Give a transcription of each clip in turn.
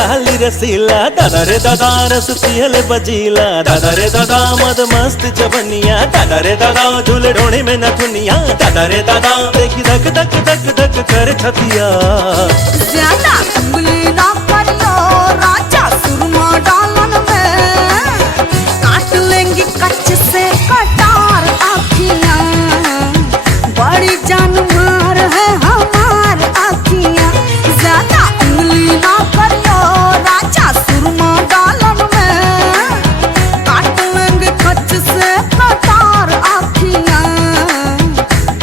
लाली रसीला, दादा रे दादा रस पियले बजीला, दादा रे दादा मद मस्त जवनिया, दादा रे दादा झूले ढोने में नथुनिया, दादा रे दादा देखी धक धक धक धक कर छतिया। ज्यादा उंगली ना करियो राजा सुरमा डालन में, काट लेंगी कच्चे से कटार आँखियाँ, बड़ी जान मार है हमार आँखियाँ। ज्यादा उंगली ना करियो राजा सुरमा डालन में, काट लेंगी कच्चे से कटार आँखियाँ,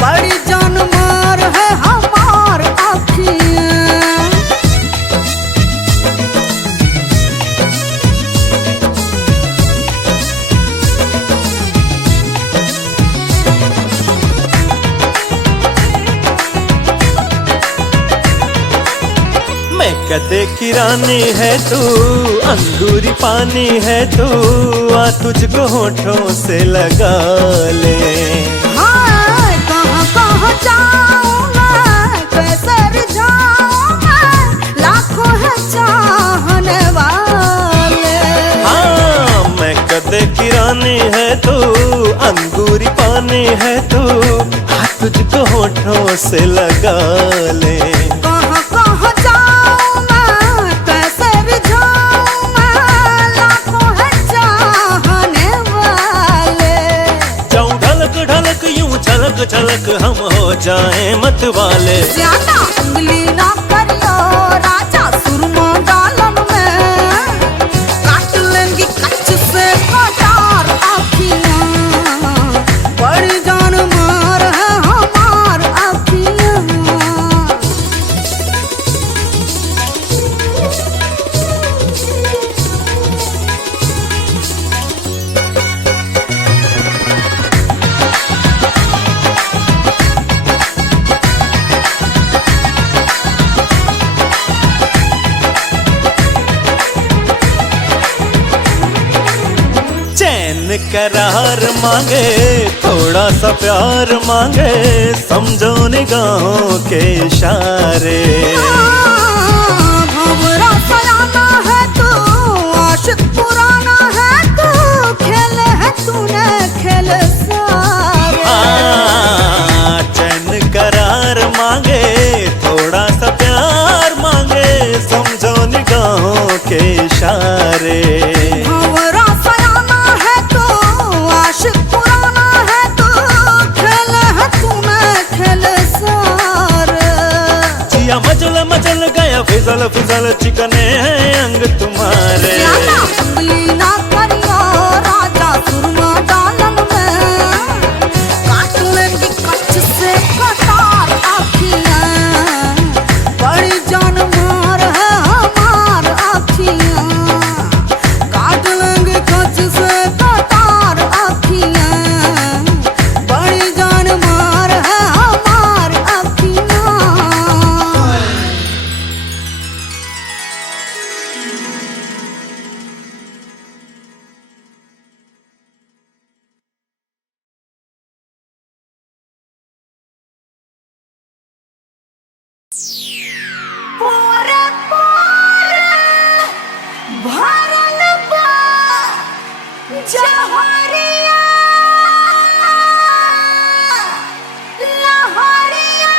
बड़ी जान मार है हमार आँखियाँ। मैं कदे की रानी है तू, अंगूरी पानी है तू, आ तुझको होठों से लगा ले। हाँ, कहाँ कहाँ जाऊँ मैं, कैसे रिझाऊँ मैं, लाखों है चाहने वाले। हाँ, मैं कदे की रानी है तू, अंगूरी पानी है तू, आ तुझको होठों से लगा ले। कहाँ कहाँ जाऊँ मैं, कैसे रिझाऊँ मैं, लाखों है चाहने वाले। जाऊं ढलक ढलक यूं छलक छलक हम हो जाएं मत वाले। ज्यादा उंगली ना करियो राजा सुरमा डालन में, काट लेंगी कच्चे से कटार आँखियाँ, बड़ी जान मार है हमार आँखियाँ। चैन करार मांगे, थोड़ा सा प्यार मांगे, समझो निगाहों के इशारे। भंवरा सयाना है तू, आशिक पुराना है तू, खेल है तूने खेल सारे। हाँ, चैन करार मांगे, थोड़ा सा प्यार मांगे, समझो निगाहों के इशारे। भंवरा सयाना है तू, आशिक पुराना है तू, खेल है तूने खेल सारे। जिया मचल मचल गया फिसल फिसल, चिकने हैं अंग तुम्हारे। ज्यादा उंगली ना करियो राजा सुरमा डालन में, काट लेंगी कच्चे से कटार आँखियाँ, बड़ी जान मार है हमार आँखियाँ, काट लेंगी कच्चे से कटार आँखियाँ, बड़ी जान मार है हमार आँखियाँ। पोरे पोरे भरल बा जहरिया, लहरिया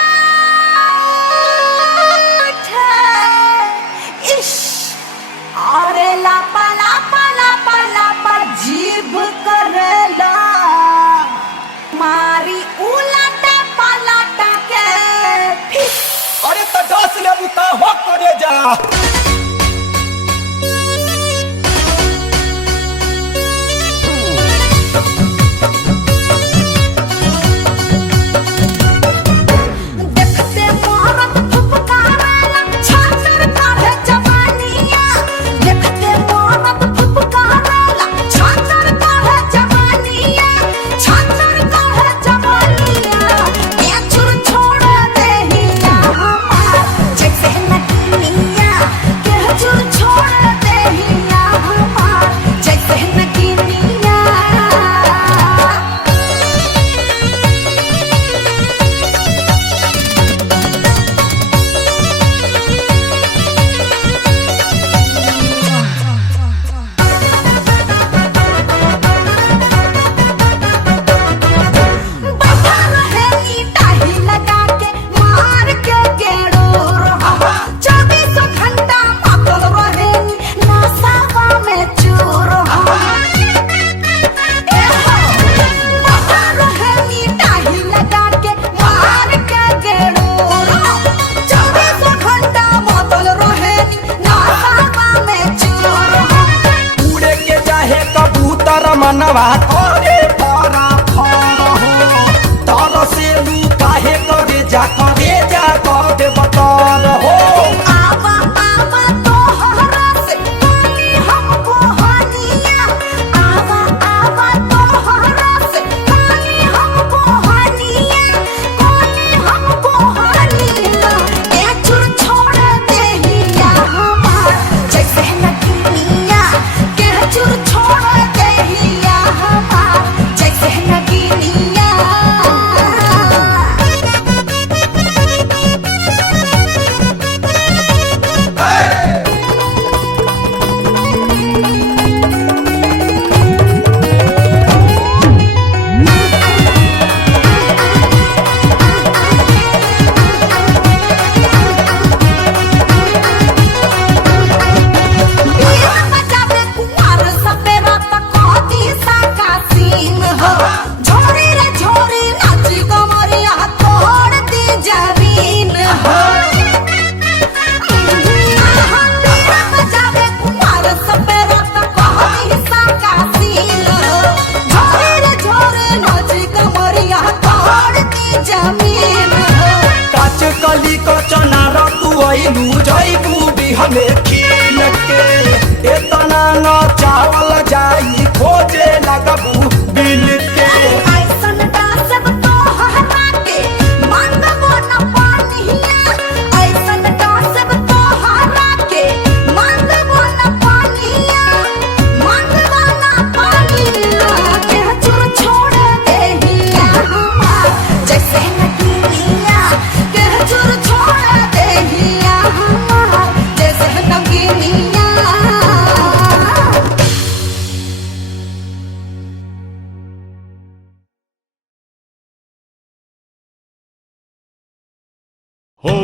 उठे, इश्क अरे लापा लापा लापा लापा जीभ करेला, मारी उलट पलट के फिस। अरे तो 10 ले बुता हो करे जा। देखते मोहरत फुफकारेला, छातर काढ़े जवानिया, देखते मोहरत फुफकारेला, छातर काढ़े जवानिया, छातर काढ़े जवानिया, ये छुर छोड़ देहिया हमार, जैसे नटनिया मनवा करे फरा फर हो तर से लू काहे करे जा करे बतर हो आवा आवा तोहरा से पानी हमको हानिया आवा आवा तोहरा से पानी हमको हानिया पानी हमको हानिया ए चुर छोड़ देहिया हमार जैसे नगीनिया के चुर छोड़ देहिया हमार जैसे नगीनिया काच कली को चनार तू आइलू जइबू बिहने खिल के एतना न चावल जाई खोजे लगबू बिल के हो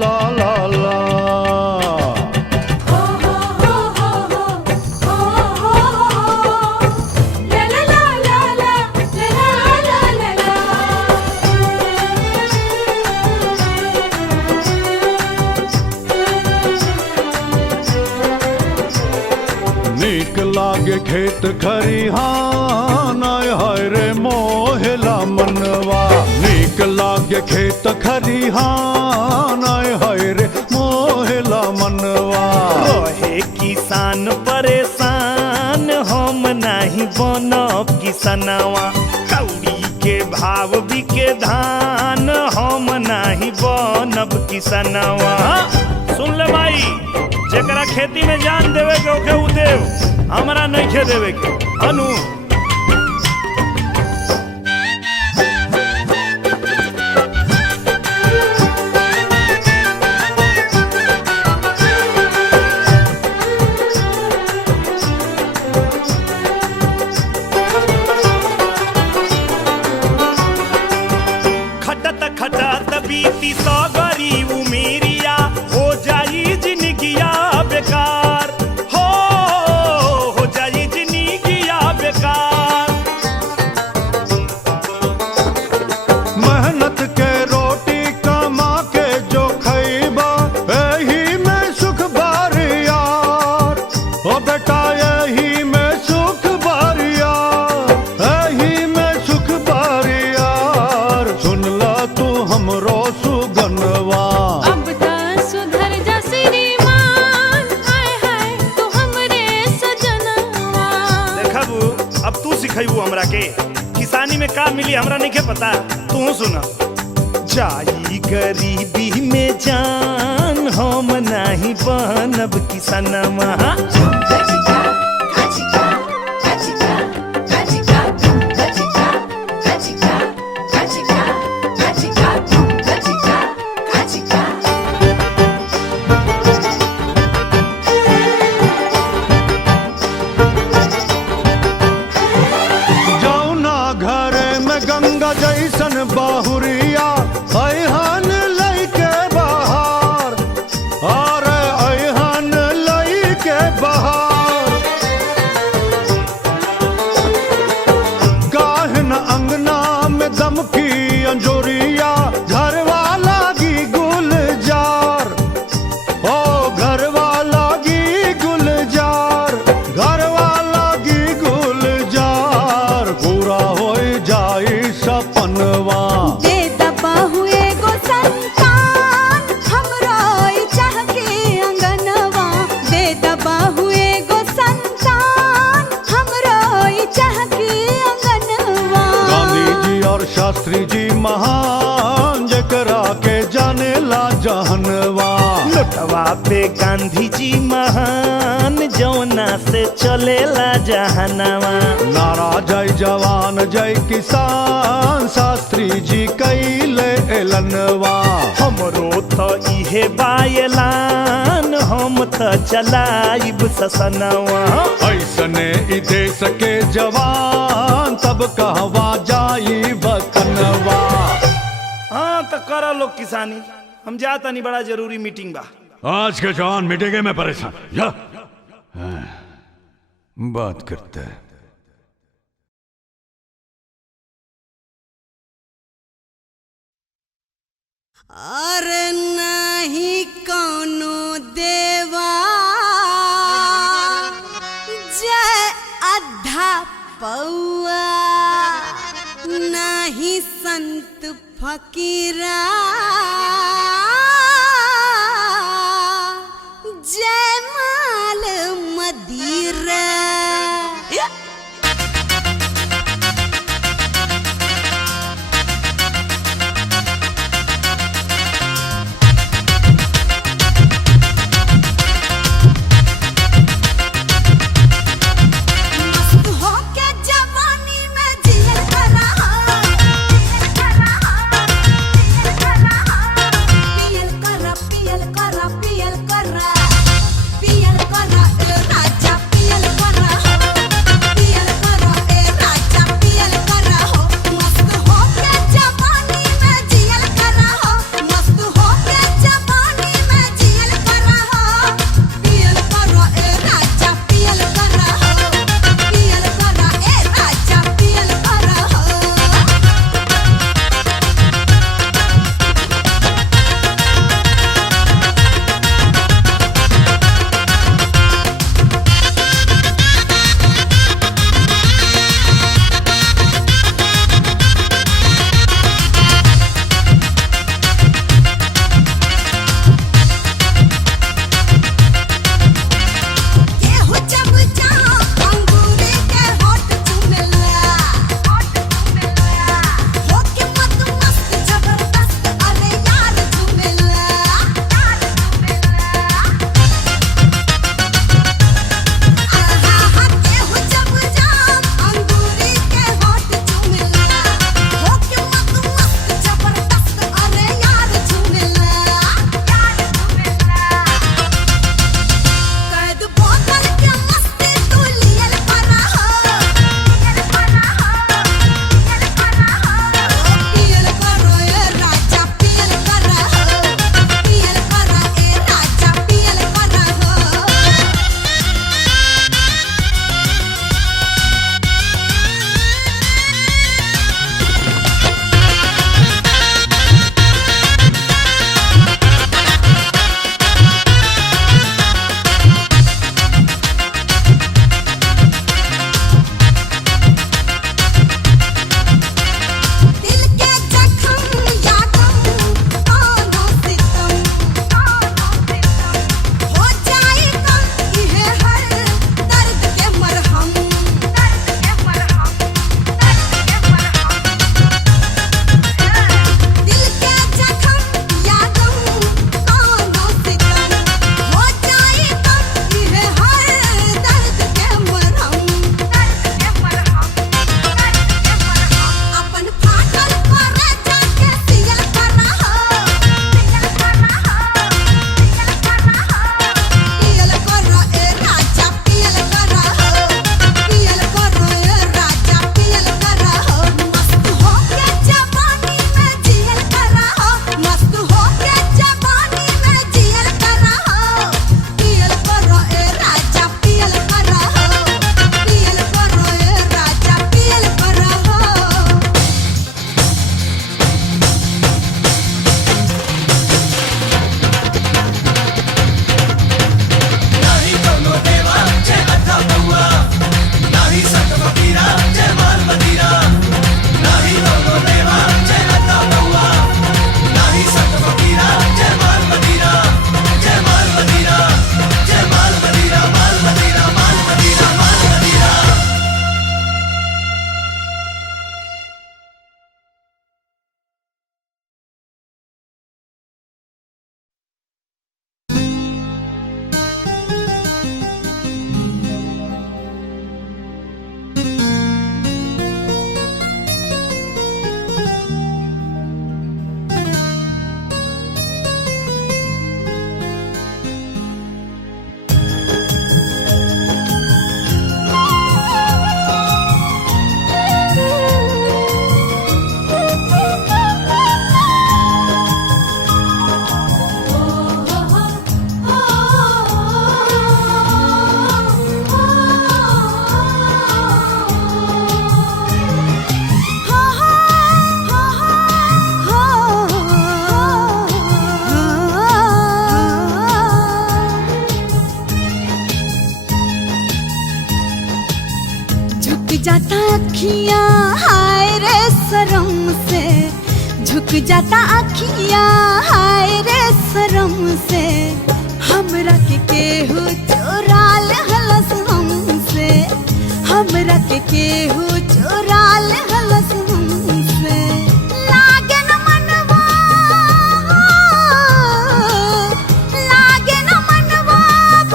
ला ला ला नीक लागे खेत खरिहान आय हाय रे मोहेला मनवा नीक लागे खेत खरिहान आय हाय रे मोहेला मनवा रहे किसान परेशान हम नाही बनब किसनवा कौड़ी के भाव बिके धान हम नाही बनब किसनवा सुन ले भाई जेकरा खेती में जान देवे के ओके उ देव हमरा नहीं खे देवे के अनु खटत खटत बीती सौ गरीब उमेरिया हो जाई जिंदगिया बेकार हो जाई जिंदगिया बेकार मेहनत के रोटी कमा के जो खैबा एही में सुख बार यार ओ बेटा यही में सुख बार यार एही में सुख बार यार सुन ला तू हमरो सुगनवा अब ता सुधर जा श्रीमान हाय हाय तू हमरे सजनवा देखबू अब तू सिखैबू हमरा के किसानी में का मिली हमरा नहीं के पता तू सुना जाई गरीबी में जान हम नहीं बनब किसनवा जौना घर में गंगा जैसन बाहुरिया अहन लैके बहार अरे अहन लैके बहार काहन अंगना में दम की अंजोरिया घर वाला की गुलजार ओ घर वाला हवे गांधी जी महान जौना से चलेला जहानावा। नारा जय जवान जय किसान शास्त्री जी कैले एलनवा। हमरो तो इहे बायलान हम तो चलाइब ससनवा। ऐसने ई देश के जवान तब कहवा जाई वतनवा। हाँ तो करो लोग किसानी, हम जाता नहीं, बड़ा जरूरी मीटिंग बा। आज के जवान मिटेंगे, मैं परेशान जा। बात करते हैं। अरे नहीं कौनो देवा जय अधा पौआ, नहीं संत फकीरा जय माल मदिरा। मस्त होके जवानी में जियल करा, पियल करा पियल करा पियल करा पियल करा अखियां हाय रे शर्म से झुक जाता अखियां हाय रे शर्म से हमरा के केहू चोरा लेहलस हमसे हमरा के केहू चोरा लेहलस हमसे लागे न मनवा अब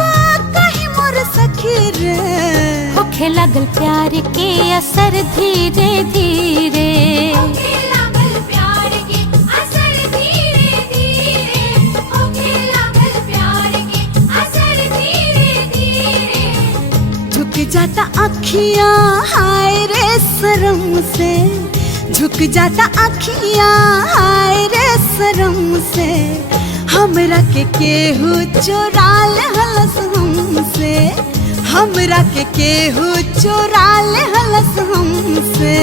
कहीं मोर सखी रे होखे लागल प्यार के असर धीरे धीरे झुक जाता अखियां हाय रे शर्म से झुक जाता अखियां हाय रे शर्म से हमरा के केहू चोरा लेहलस हमसे हमरा के केहू चोरा लेहलस हमसे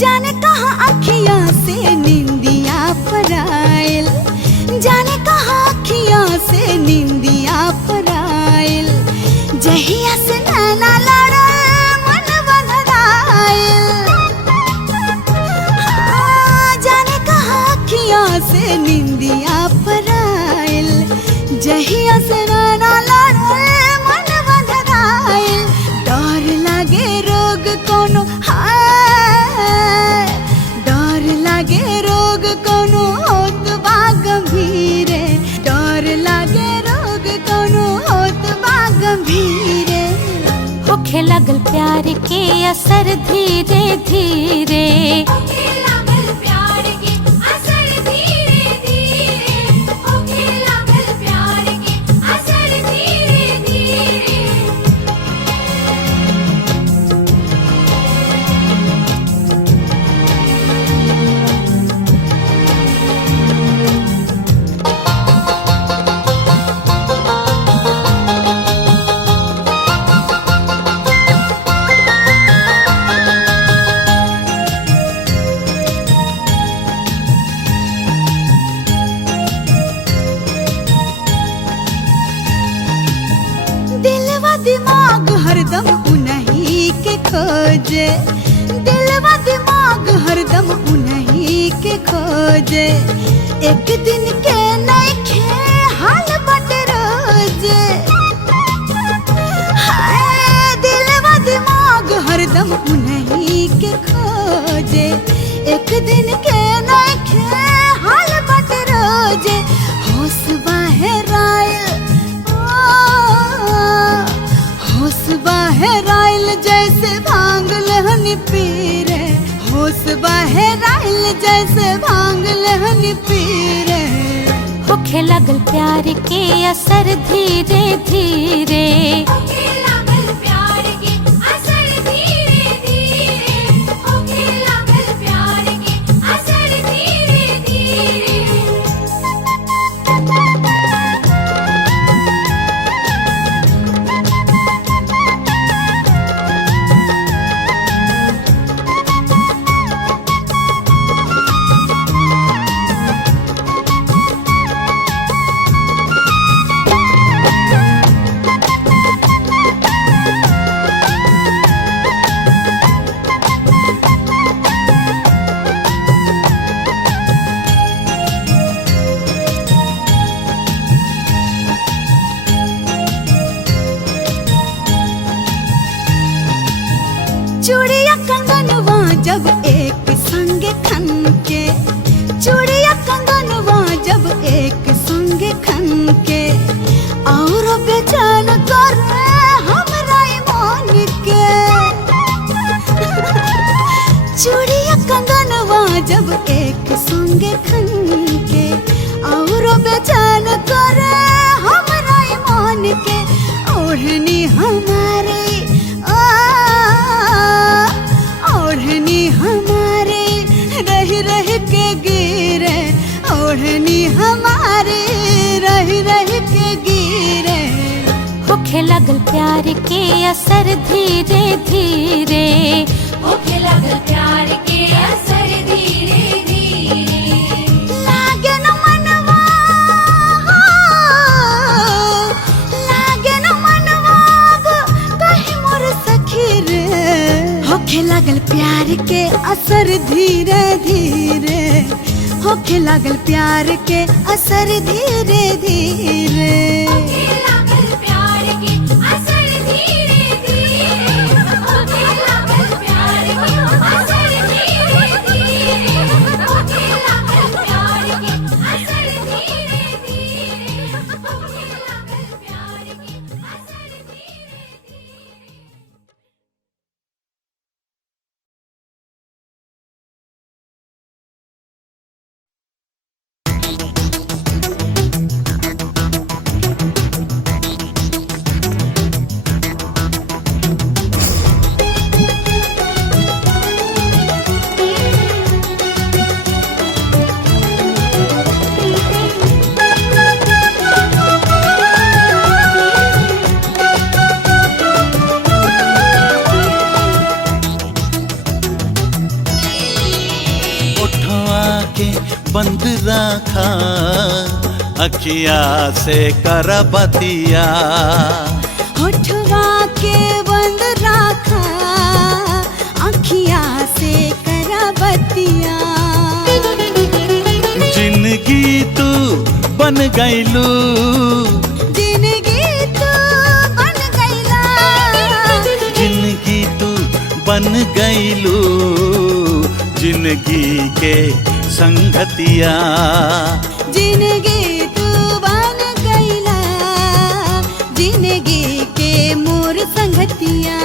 जाने कहाँ अखियां से निंदिया पराइल जाने कहाँ अखियां से निंदिया पराइल जहिया से नैना लड़ा मन बंधराइल जाने कहाँ अखियां से निंदिया पराइल जहिया से नैना लड़ा मन बंधराइल डर लागे रोग कोनो रोग कोनो होत बा गंभीरे डर लागे रोग कोनो होत बा गंभीरे होखे लागल प्यार के असर धीरे धीरे दिमाग हरदम उन्हीं के खोजे दिलवा दिमाग हरदम उन्हीं के खोजे एक दिन के नइखे हाल बट रोजे हाय दिलवा दिमाग हरदम उन्हीं के खोजे एक दिन के नइखे हाल बट रोजे होश बहराइल होश बहराइल जैसे भांग लहनी पीरे होश बहराइल जैसे भांग लहनी पीरे होखे लागल प्यार के असर धीरे धीरे चूड़िया कंगनवा जब एक संग खन के चूड़िया कंगनवा जब एक संग खन के और बेचैन कर हमरा मन के चूड़िया कंगनवा जब एक संग खन के और बेचैन होखे लगल प्यार के असर धीरे धीरे, होखे लगल प्यार के असर धीरे धीरे। लागे न मनवा, लागे न मनवा कहीं मोर सखी रे। होखे लगल प्यार के असर धीरे धीरे, होखे लगल प्यार के असर धीरे धीरे। होखे लगल प्यार के असर धीरे धीरे, होखे लगल प्यार के असर धीरे धीरे, होखे लगल प्यार के असर धीरे धीरे, होखे लगल प्यार के असर धीरे धीरे। उठवा के बंद रखा अखिया से करबतिया, होठवा के बंद रखा अखिया से करबतिया। जिंदगी तू बन गईलू, जिंदगी तू बन गईला, जिंदगी तू बन गईलू, जिंदगी के संगतिया। जिंदगी तू बन गईला, जिंदगी के मोर संगतिया।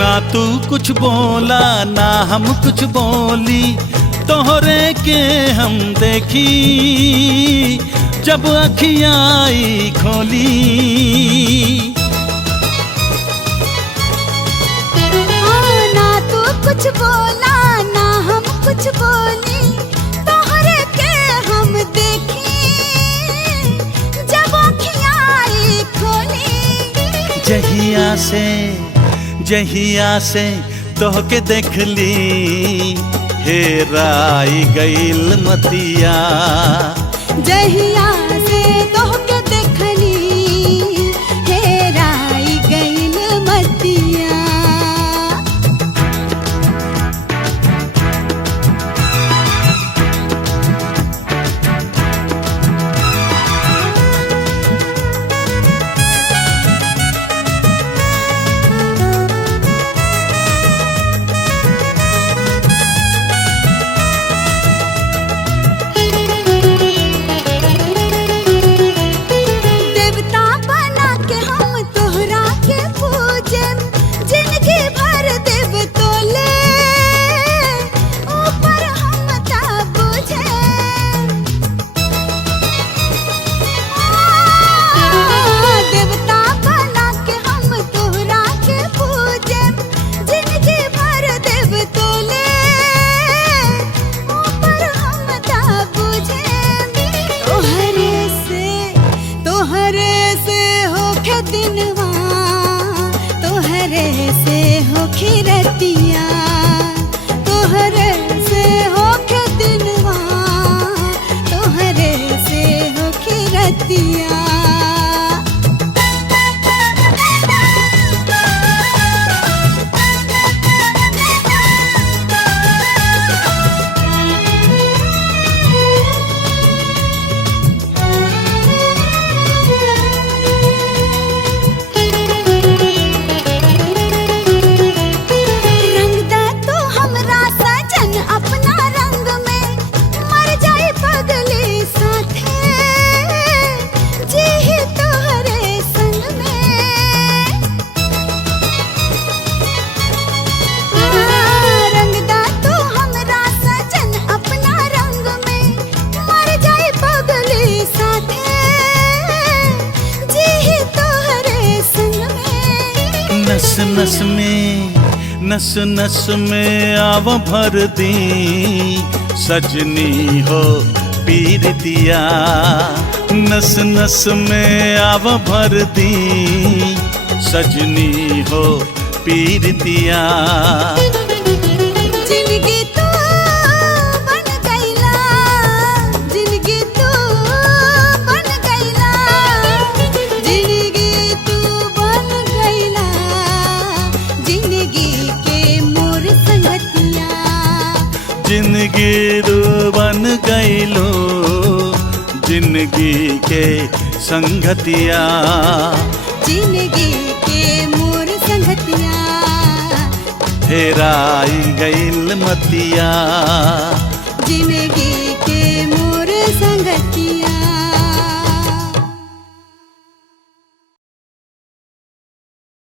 ना तू कुछ बोला ना हम कुछ बोली, तोहरे के हम देखी जब अखियाँ आई खोली। ना तू कुछ बोला ना हम कुछ बोली, तोहरे के हम देखी जब अखियाँ आई खोली। जहिया से तोहके देखली हेराई गईल मतिया। जहिया से तोहके देखली हेराई गईल मतिया। देवता बना के हम तोहरा के पूजन, जिंदगी भर देव तोले ऊपर हम ता बुझें। देवता बना के हम तोहरा के पूजन, जिंदगी भर देव तोले ऊपर हम ता बुझें। तोहरे से होखे दिनवा, तोहरे से होखे रतिया, तोहरे से होखे दिनवा, तोहरे से होखे रतिया। रंगदा तो हमरा सजन नस में नस नस में आव भर दी सजनी हो पीर दिया नस नस में आव भर दी सजनी हो पीर दिया जिंदगी तू बन गईला जिंदगी तू बन गईला जिंदगी तू बन गईला जिंदगी के मोर संगतिया जिंदगी रू बन गईलो जिंदगी के संगतिया जिंदगी के मोर संगतिया हेराई गईल मतिया जिंदगी के मोर संगतिया